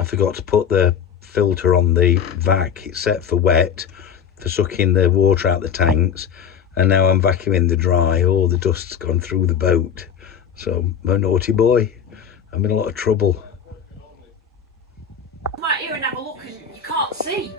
I forgot to put the filter on the vac. It's set for wet, for sucking the water out the tanks, and now I'm vacuuming the dry. All the dust's gone through the boat, so I'm a naughty boy. I'm in a lot of trouble. Come out here and have a look and you can't see.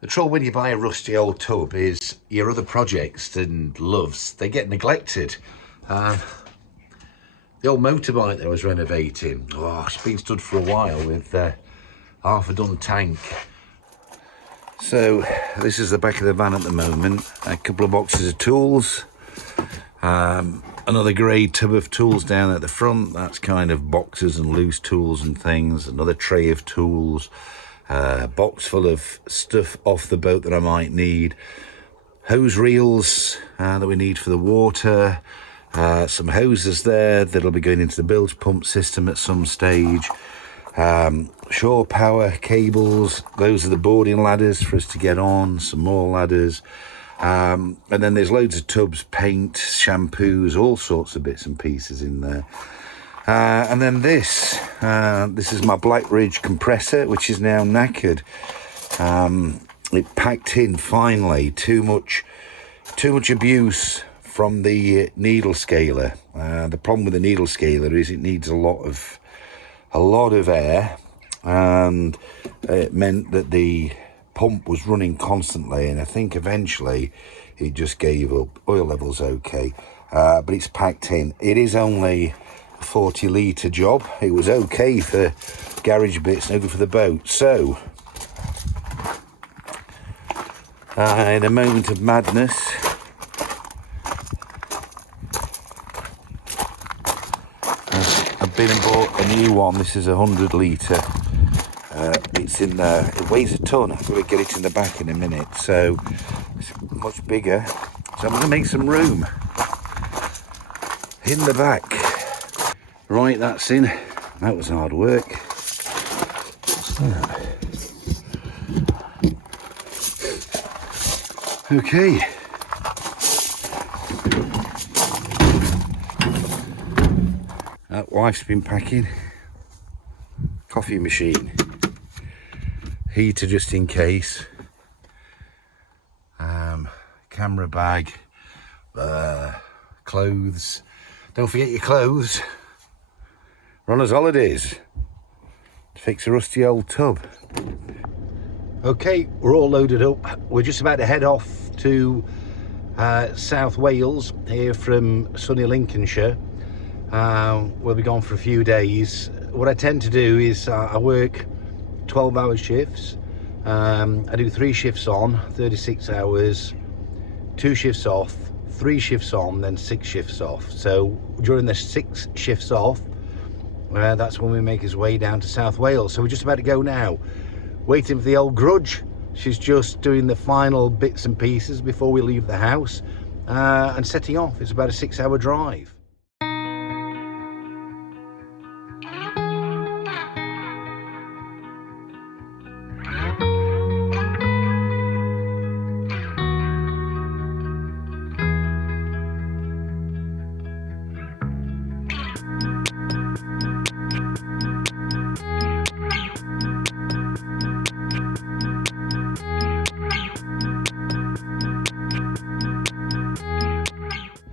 The trouble when you buy a rusty old tub is your other projects and loves, they get neglected. The old motorbike that I was renovating, it's been stood for a while with half a done tank. So this is the back of the van at the moment. A couple of boxes of tools, another grey tub of tools down at the front. That's kind of boxes and loose tools and things. Another tray of tools. Box full of stuff off the boat that I might need, hose reels that we need for the water, some hoses there that'll be going into the bilge pump system at some stage, shore power cables, those are the boarding ladders for us to get on, some more ladders, and then there's loads of tubs, paint, shampoos, all sorts of bits and pieces in there. And then this is my Black Ridge compressor, which is now knackered. It packed in finally. Too much abuse from the needle scaler. The problem with the needle scaler is it needs a lot of air, and it meant that the pump was running constantly. And I think eventually it just gave up. Oil level's okay, but it's packed in. It is only 40 litre job. It was okay for garage bits, no good for the boat. So in a moment of madness, I've been and bought a new one. This is 100 litre. It's in there. It weighs a ton. I'm going to get it in the back in a minute, so it's much bigger. So I'm going to make some room in the back. Right, that's in. That was hard work. What's that? Okay. Wife's been packing. Coffee machine. Heater just in case. Camera bag. Clothes. Don't forget your clothes. We're on us holidays to fix a rusty old tub. Okay, we're all loaded up. We're just about to head off to South Wales, here from sunny Lincolnshire. We'll be gone for a few days. What I tend to do is I work 12-hour shifts. I do 3 shifts on, 36 hours, 2 shifts off, 3 shifts on, then 6 shifts off. So during the 6 shifts off, that's when we make his way down to South Wales. So we're just about to go now. Waiting for the old grudge. She's just doing the final bits and pieces before we leave the house and setting off. It's about a 6-hour drive.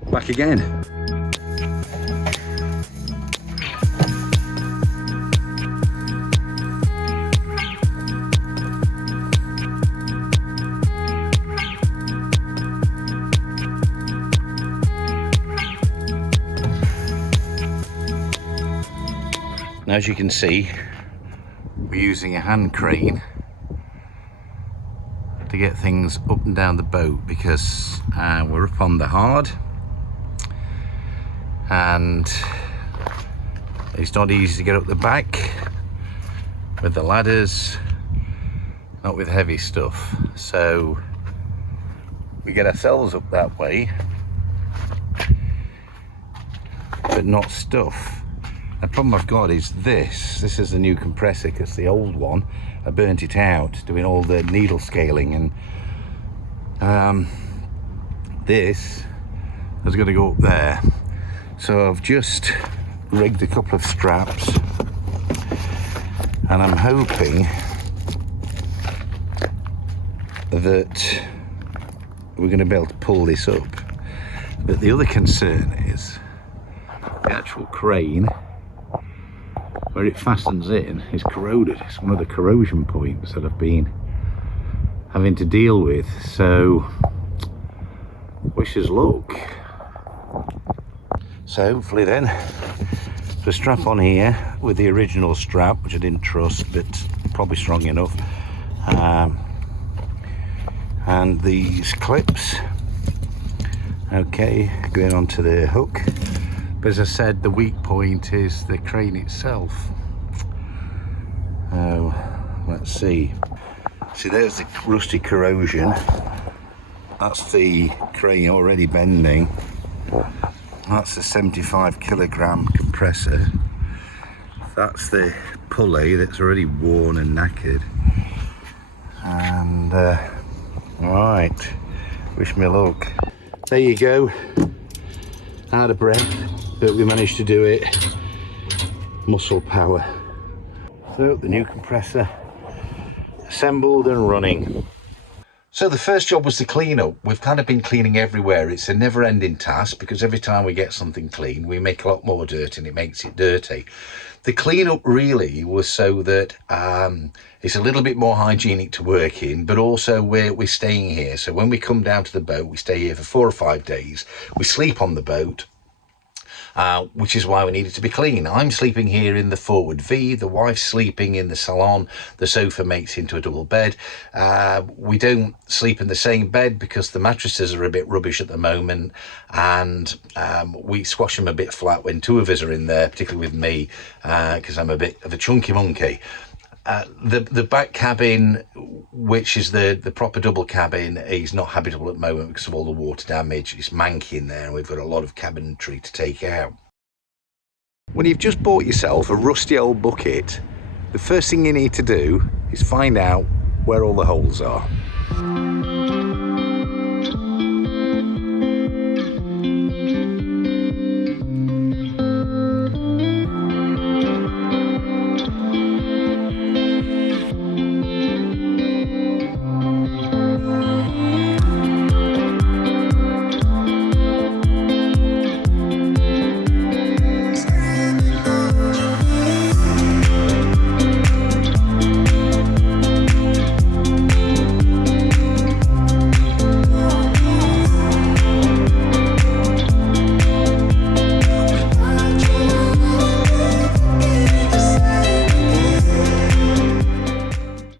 Back again. Now, as you can see, we're using a hand crane to get things up and down the boat because we're up on the hard and it's not easy to get up the back with the ladders, not with heavy stuff. So we get ourselves up that way, but not stuff. The problem I've got is this is the new compressor, because the old one, I burnt it out doing all the needle scaling, and this is going to go up there. So I've just rigged a couple of straps, and I'm hoping that we're going to be able to pull this up. But the other concern is the actual crane where it fastens in is corroded. It's one of the corrosion points that I've been having to deal with, so wish us luck. So hopefully then, the strap on here with the original strap, which I didn't trust but probably strong enough, and these clips, okay, going onto the hook. But as I said, the weak point is the crane itself. Oh, let's see. See, there's the rusty corrosion. That's the crane already bending. That's a 75 kilogram compressor. That's the pulley that's already worn and knackered. And right, wish me luck. There you go. Out of breath, but we managed to do it. Muscle power. So the new compressor assembled and running. So the first job was the clean up. We've kind of been cleaning everywhere. It's a never ending task, because every time we get something clean, we make a lot more dirt and it makes it dirty. The clean up really was so that it's a little bit more hygienic to work in, but also we're staying here. So when we come down to the boat, we stay here for 4 or 5 days. We sleep on the boat. Which is why we need it to be clean. I'm sleeping here in the forward V, the wife's sleeping in the salon, the sofa makes into a double bed. We don't sleep in the same bed because the mattresses are a bit rubbish at the moment, and we squash them a bit flat when 2 of us are in there, particularly with me, because I'm a bit of a chunky monkey. The back cabin, which is the proper double cabin, is not habitable at the moment because of all the water damage. It's manky in there, and we've got a lot of cabinetry to take out. When you've just bought yourself a rusty old bucket, the first thing you need to do is find out where all the holes are.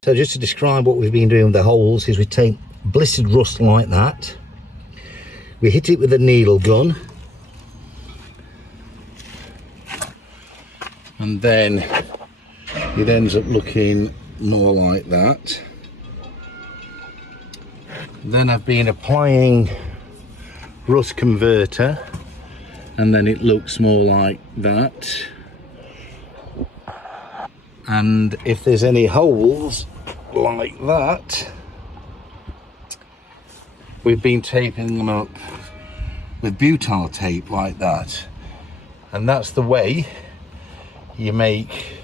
So just to describe what we've been doing with the holes is we take blistered rust like that, we hit it with a needle gun, and then it ends up looking more like that. Then I've been applying rust converter, and then it looks more like that. And if there's any holes like that, we've been taping them up with butyl tape like that. And that's the way you make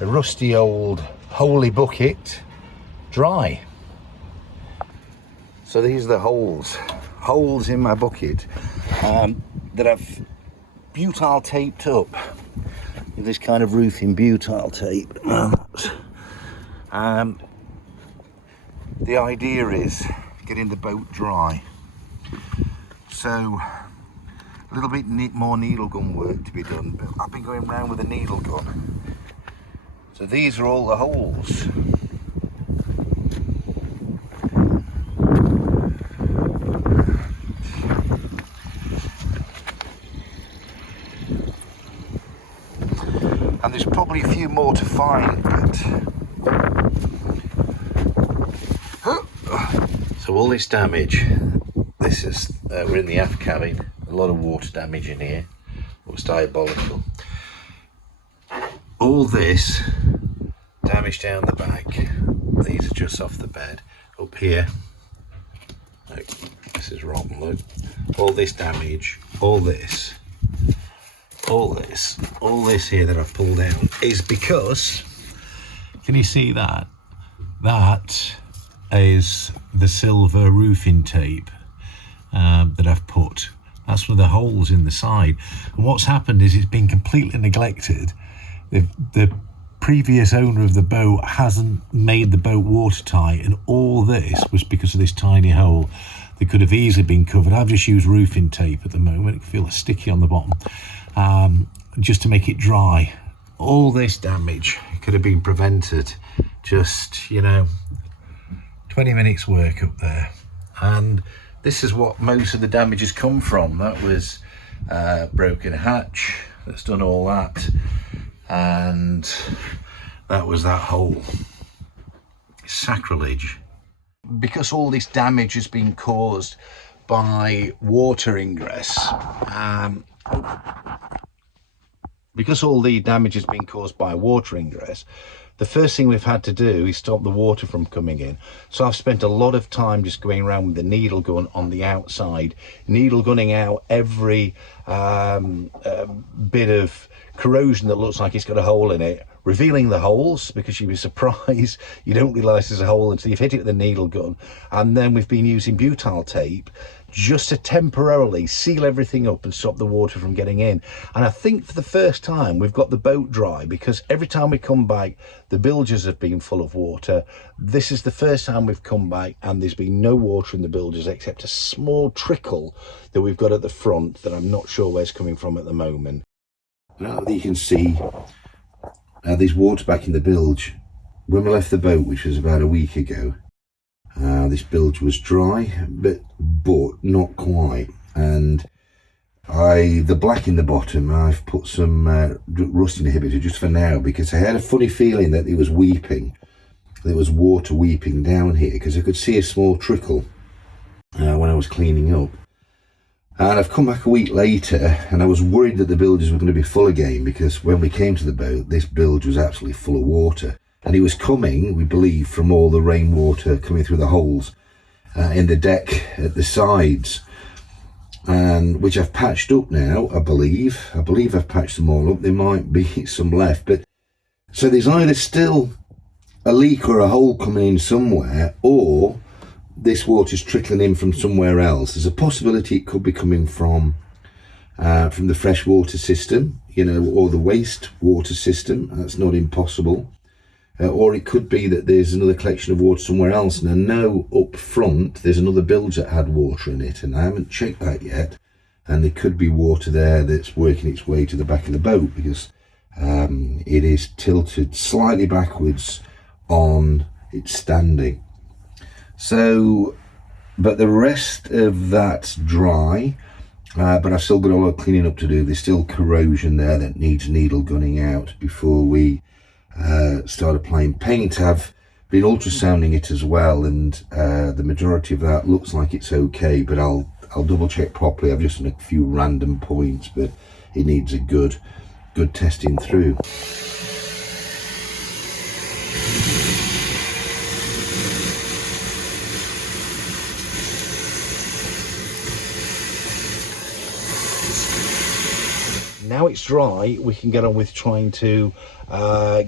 a rusty old holy bucket dry. So these are the holes in my bucket that I've butyl taped up with this kind of roofing butyl tape. The idea is getting the boat dry, so a little bit more needle gun work to be done, but I've been going around with a needle gun. So these are all the holes. And there's probably a few more to find, but so all this damage this is, we're in the aft cabin, a lot of water damage in here. It was diabolical. All this damage down the back. These are just off the bed. Up here, look, this is rotten, look. All this damage, all this here that I've pulled out is because, can you see that? That is the silver roofing tape that I've put. That's one of the holes in the side. And what's happened is it's been completely neglected. The previous owner of the boat hasn't made the boat watertight, and all this was because of this tiny hole that could have easily been covered. I've just used roofing tape at the moment. It feels sticky on the bottom, just to make it dry. All this damage could have been prevented. Just, you know, 20 minutes work up there. And this is what most of the damage has come from. That was broken hatch that's done all that, and that was that hole. Sacrilege. Because all this damage has been caused by water ingress, because all the damage has been caused by water ingress, the first thing we've had to do is stop the water from coming in. So I've spent a lot of time just going around with the needle gun on the outside, needle gunning out every bit of corrosion that looks like it's got a hole in it, revealing the holes, because you'd be surprised you don't realise there's a hole until you've hit it with a needle gun. And then we've been using butyl tape just to temporarily seal everything up and stop the water from getting in. And I think for the first time we've got the boat dry, because every time we come back the bilges have been full of water. This is the first time we've come back and there's been no water in the bilges except a small trickle that we've got at the front that I'm not sure where it's coming from at the moment. Now that you can see there's water back in the bilge. When we left the boat, which was about a week ago, this bilge was dry, but not quite. And the black in the bottom, I've put some rust inhibitor just for now, because I had a funny feeling that it was weeping. There was water weeping down here, because I could see a small trickle when I was cleaning up. And I've come back a week later and I was worried that the bilges were going to be full again, because when we came to the boat, this bilge was absolutely full of water. And it was coming, we believe, from all the rainwater coming through the holes in the deck at the sides, and which I've patched up now, I believe. I've patched them all up. There might be some left, but so there's either still a leak or a hole coming in somewhere, or this water's trickling in from somewhere else. There's a possibility it could be coming from the freshwater system, you know, or the waste water system. That's not impossible. Or it could be that there's another collection of water somewhere else. And I know up front there's another bilge that had water in it, and I haven't checked that yet. And there could be water there that's working its way to the back of the boat, because it is tilted slightly backwards on its standing. So, but the rest of that's dry, but I've still got a lot of cleaning up to do. There's still corrosion there that needs needle gunning out before we start applying paint. I've been ultrasounding it as well, and the majority of that looks like it's okay, but I'll double check properly. I've just done a few random points, but it needs a good testing through. Now it's dry, we can get on with trying to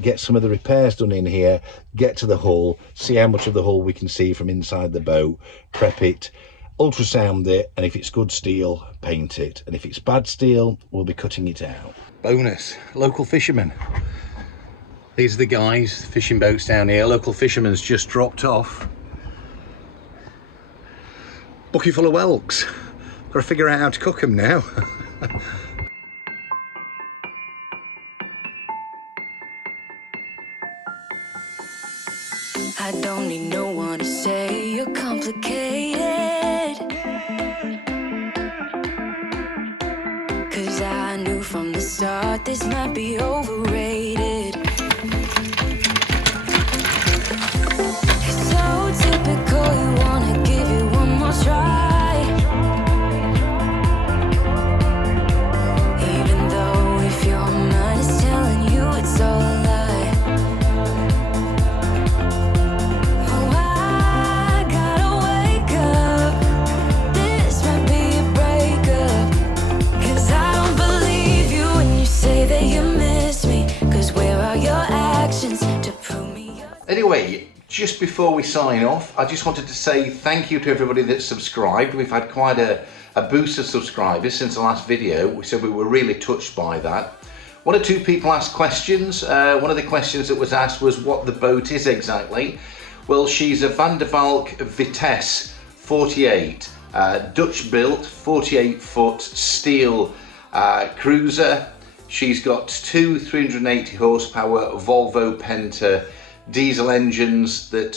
get some of the repairs done in here, get to the hull, see how much of the hull we can see from inside the boat, prep it, ultrasound it, and if it's good steel, paint it. And if it's bad steel, we'll be cutting it out. Bonus, local fishermen. These are the guys, fishing boats down here. Local fisherman's just dropped off. Bucket full of whelks. Got to figure out how to cook them now. I don't need no one to say you're complicated, 'cause I knew from the start this might be overrated. It's so typical, you wanna give it one more try. just before we sign off, I just wanted to say thank you to everybody that's subscribed. We've had quite a boost of subscribers since the last video, so we were really touched by that. One or two people asked questions. One of the questions that was asked was what the boat is exactly. Well, she's a Valk Vitesse 48, Dutch built, 48 foot steel cruiser. She's got two 380 horsepower Volvo Penta diesel engines that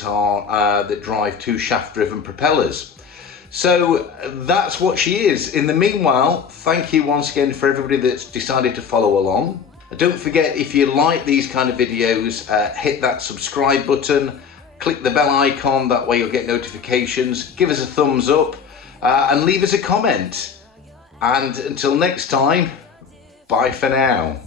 drive two shaft driven propellers. So that's what she is. In the meanwhile, thank you once again for everybody that's decided to follow along. Don't forget, if you like these kind of videos, hit that subscribe button, click the bell icon, that way you'll get notifications. Give us a thumbs up and leave us a comment. And until next time, bye for now.